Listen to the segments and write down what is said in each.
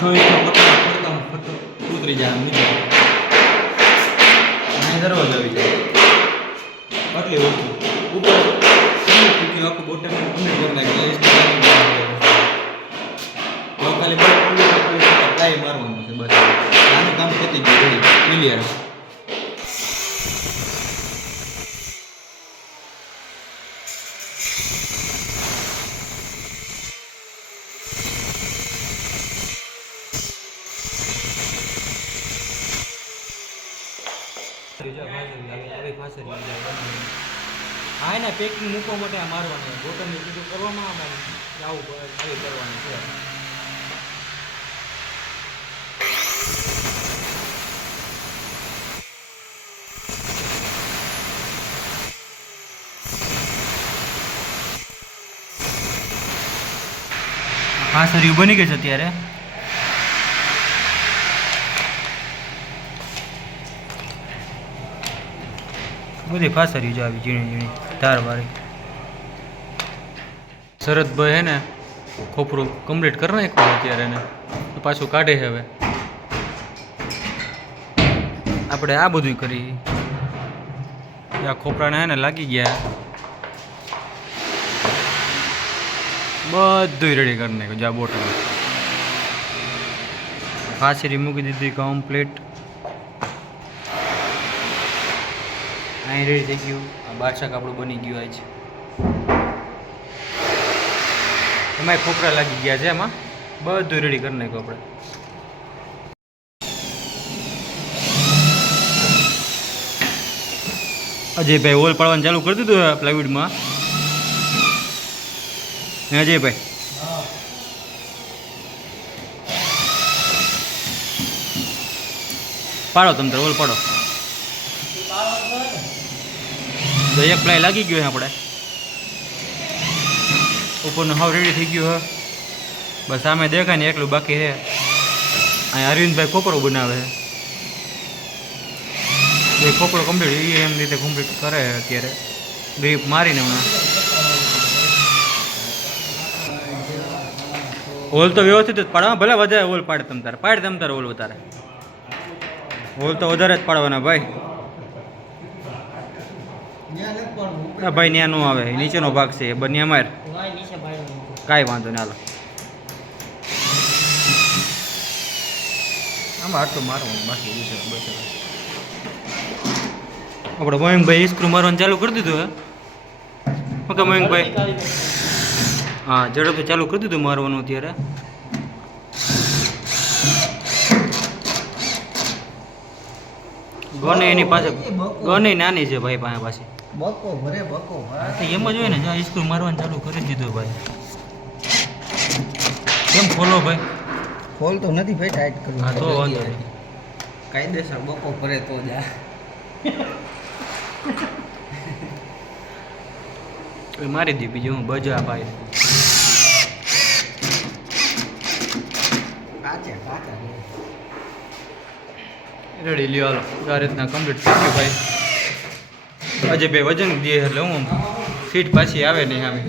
26 પડતા ફરતો ઉતરી જાય નીચે અહીં દરવાજો આવી જાય આટલી વસ્તુ ઉપર આખું બોટમ કમ્પ્લીટ કરી નાખી ખાલી ટ્રાય મારવાનું છે બસ આનું કામ પતી ગયું ક્લિયર હા ને પેકિંગ મૂકવા માટે આ મારવાનું બોટલની બીજું કરવામાં આવું આવી કરવાનું છે ફાસરીઓ બની ગઈ છે અત્યારે બધી ફાસરી જ આવી ઝીણી ઝીણી ધારવાળી શરદભાઈ હે ને ખોપરું કમ્પ્લીટ કરી નાખ્યું અત્યારે એને પાછું કાઢે છે હવે આપણે આ બધું કરી આ ખોપરાને હે ને લાગી ગયા બધું રેડી કરી નાખ્યું જ્યાં બોટલ ફાસરી મૂકી દીધી કમ્પ્લીટ અહીં રેડી થઈ ગયું આ બાદશાક આપણું બની ગયું આજ એમાં ખોપરા લાગી ગયા છે એમાં બધું રેડી કરી નાખ્યું આપણે અજયભાઈ ઓલ પાડવાનું ચાલુ કરી દીધું પ્લાયવુડમાં અજયભાઈ પાડો તમે તાર ઓલ પાડો તો એક પ્લાય લાગી ગયો આપણે ઉપરનું હાવ રેડી થઈ ગયું હે બસ સામે દેખાય ને એકલું બાકી છે અહીં અરવિંદભાઈ ખોપરો બનાવે છે એ ખોપરો કમ્પ્લીટ એમ રીતે કમ્પ્લીટ કરે છે અત્યારે ગ્રીપ મારીને હમણાં હોલ તો વ્યવસ્થિત જ પાડવા ભલે વધારે હોલ પાડે તમ તારે હોલ વધારે હોલ તો વધારે જ પાડવાના ભાઈ ભાઈ ત્યાં નો આવે નીચેનો ભાગ છે બંને અમાર કાંઈ વાંધો નહીં હાલો આમાં આટલું મારવાનું બાકી બસ આપણે મયંકભાઈ સ્ક્રૂ મારવાનું ચાલુ કરી દીધું હે ઓકે મયંકભાઈ હા ઝડપથી ચાલુ કરી દીધું મારવાનું અત્યારે ગને એની પાસે ગને નાની છે ભાઈ પાસે બકો ભરે બકો એમ જ હોય ને જ્યાં સ્ક્રૂ મારવાનું ચાલુ કરી દીધું ભાઈ કેમ ખોલો ભાઈ ખોલ તો નથી ભાઈ ટાઈટ કરું હા તો વાંધો નહીં કાયદેસર બકો ભરે તો જા મારી દી બીજું હું બજા ભાઈ રેડી લ્યો હાલો આ રીતના કમ્પ્લીટ થઈ ગયું ભાઈ આજે બે વજન દે એટલે હું ફીટ પાછી આવે નહીં આવે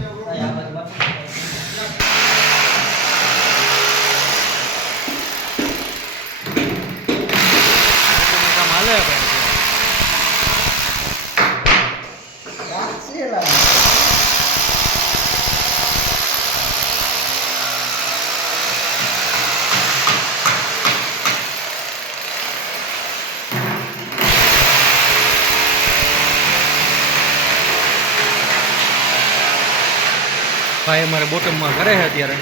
કામ હાલે ભાઈ અમારે બોટમમાં કરે છે અત્યારે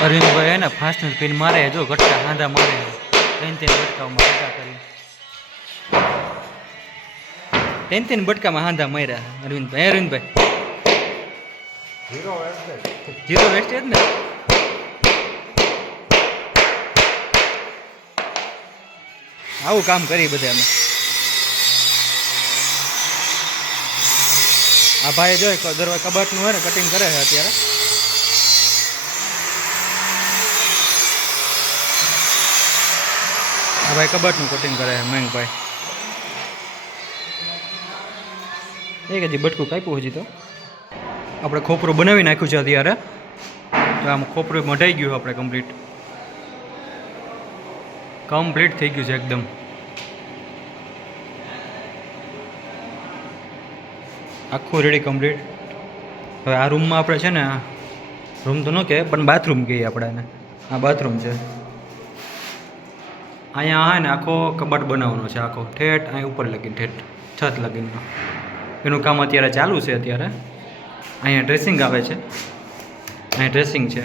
અરવિંદભાઈ ને ફાસ્ટનર પિન મારે જો ગટકા હાંધા મારે ત્રણ બટકામાં ભેગા કરી ત્રણ બટકામાં હાંધા માર્યા અરવિંદભાઈ જીરો વેસ્ટેજ ને આવું કામ કરી બધા અમે આ ભાઈ જો દરવાજા કબાટનું હોય ને કટિંગ કરે છે અત્યારે ભાઈ કબાટનું કટિંગ કરે છે મયંકભાઈ. એક હજી બટકું કાપ્યું હજી તો આપણે ખોપરું બનાવી નાખ્યું છે અત્યારે. તો આમ ખોપરું મઢાઈ ગયું આપણે કમ્પ્લીટ થઈ ગયું છે એકદમ. આખું રેડી કમ્પ્લીટ. હવે આ રૂમમાં આપણે છે ને રૂમ તો ન કહે પણ બાથરૂમ કહીએ આપણે એને. આ બાથરૂમ છે. અહીંયા હા ને આખો કબાટ બનાવવાનો છે આખો ઠેઠ અહીં ઉપર લગીને ઠેઠ છત લગીને. એનું કામ અત્યારે ચાલુ છે. અત્યારે અહીંયા ડ્રેસિંગ આવે છે. અહીંયા ડ્રેસિંગ છે.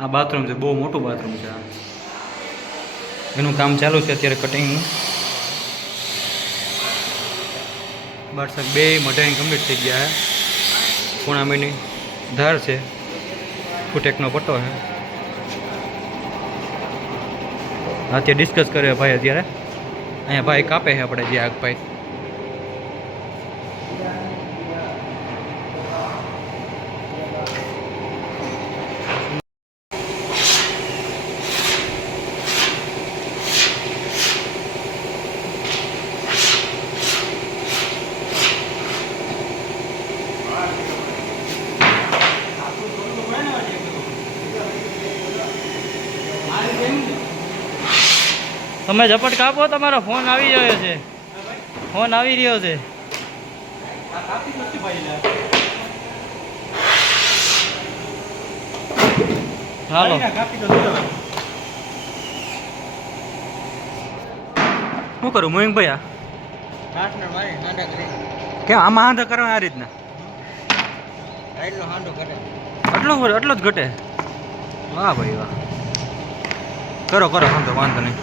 આ બાથરૂમ છે બહુ મોટું બાથરૂમ છે આ. એનું કામ ચાલુ છે અત્યારે કટિંગનું. બારસક બે મઢાઈને કમ્પ્લીટ થઈ ગયા છે. પૂણામીની ધાર છે. ફૂટેકનો પટ્ટો છે. અત્યારે ડિસ્કસ કરે ભાઈ. અત્યારે અહીંયા ભાઈ કાપે છે આપણે જે આગ ભાઈ. તમે ઝપટ કાપો, તમારો ફોન આવી રહ્યો છે. ફોન આવી રહ્યો છે. હાલો શું કરું મયંકભાઈ? આ કેમ આમાં હાંધા કરવા આ રીતના? એટલો જ ઘટે? વાહ ભાઈ વાહ. કરો વાંધો નહીં.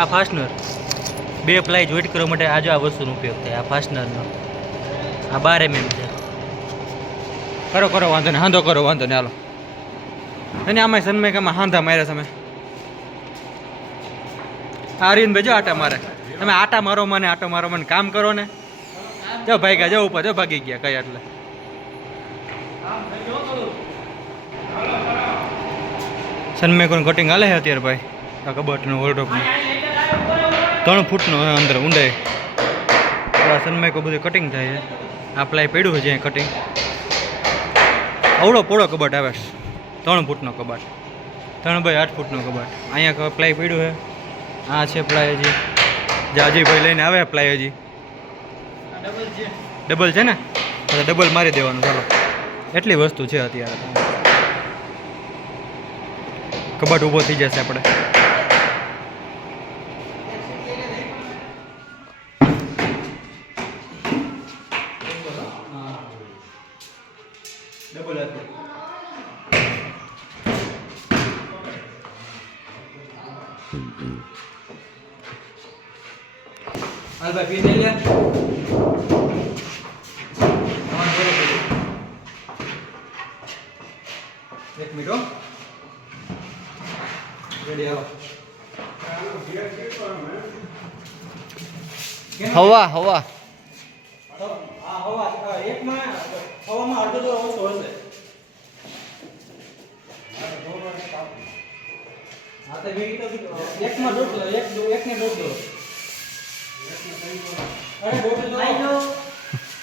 આ ફાસ્ટનર 2 પ્લાય જોઈન્ટ કરવા માટે આજે આ વસ્તુનો ઉપયોગ થાય. આ ફાસ્ટનરનો આ 12 mm છે. કરો વાંધો નહીં. હાંધો કરો વાંધો નહીં. હાલો અને આમાં સનમેકામાં હાંધા માર્યા તમે. આર્યન ભાઈ જો આટા મારે. તમે આટા મારો મને કામ કરો ને. જો ભાઈ ગયા જો ઉપર જો ભાગી ગયા કઈ એટલે. સનમેકોનું કટિંગ હાલે છે અત્યારે ભાઈ. આ કબાટનું વોર્ડરોબનું 3 ફૂટનો અંદર ઊંડાઈ. આ સનમેકો બધું કટિંગ થાય છે. આ પ્લાય પડ્યું છે જ્યાં કટિંગ. અવડો પોળો કબાટ આવે છે. 3 ફૂટનો કબાટ. 3 બાય 8 ફૂટનો કબાટ. અહીંયા પ્લાય પડ્યું છે. આ છે પ્લાય હજી. જાજીભાઈ લઈને આવે પ્લાય હજી. ડબલ છે ને? ડબલ મારી દેવાનું. ચાલો એટલી વસ્તુ છે અત્યારે. કબાટ ઊભો થઈ જશે આપણે. ડબલ હાલ ભાઈ પી લે. એક મિનિટ. રેડી આવો. હવા હવામાં અડધો તો ઓછો હશે. હા તો એકમાં દોઢ એકને દોઢ દો. અરે દોઢ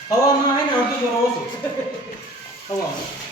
હવામાં હે ને અડધો તો ઓછો હવામાં.